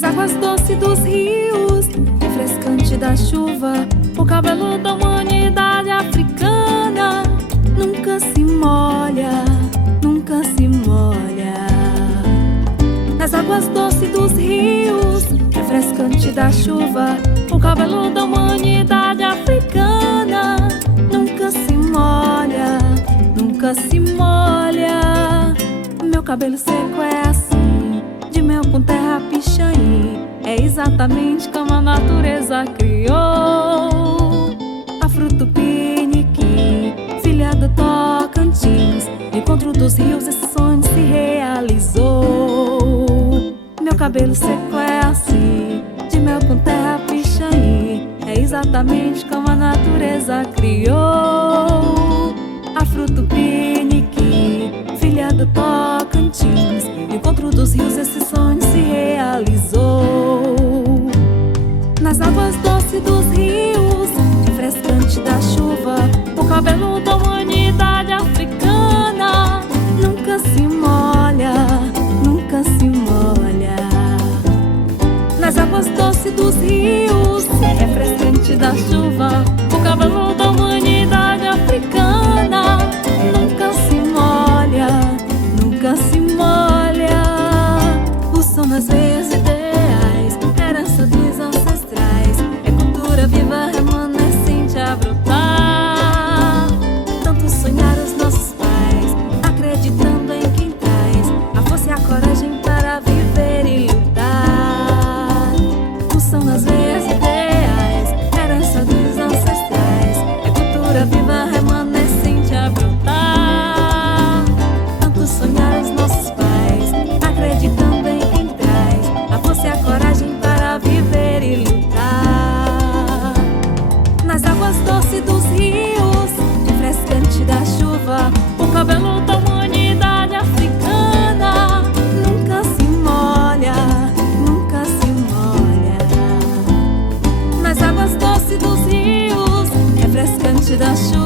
Nas águas doces dos rios, refrescante da chuva, o cabelo da humanidade africana nunca se molha, nunca se molha. Nas águas doces dos rios, refrescante da chuva, o cabelo da humanidade africana nunca se molha, nunca se molha. Meu cabelo seco é assim, de mel com terra pichain, é exatamente como a natureza criou. A fruto piniquim, filha do Tocantins, encontro dos rios, esse sonho se realizou. Meu cabelo seco é assim, de mel com terra pichain, é exatamente como a natureza criou. A fruto piniquim, filha do Tocantins, encontro dos rios, esse sonho se realizou. Nas águas doces dos rios, refrescante da chuva, o cabelo da humanidade africana nunca se molha, nunca se molha. Nas águas doces dos rios, refrescante da chuva, o cabelo da humanidade africana nunca se molha, nunca se molha. O som nas veias ideais, herança dos ancestrais, é cultura viva remanescente a brotar. Tanto sonhar os nossos pais, acreditando em quem traz a força e a coragem para viver e lutar. O som nas veias ideais, herança dos ancestrais, é cultura viva remanescente a brotar. Tanto sonhar os nossos pais, acreditando em quem traz a força e a coragem para viver e lutar. Nas águas doces dos rios, refrescante da chuva, o cabelo da humanidade africana nunca se molha, nunca se molha. Nas águas doces dos rios, refrescante da chuva,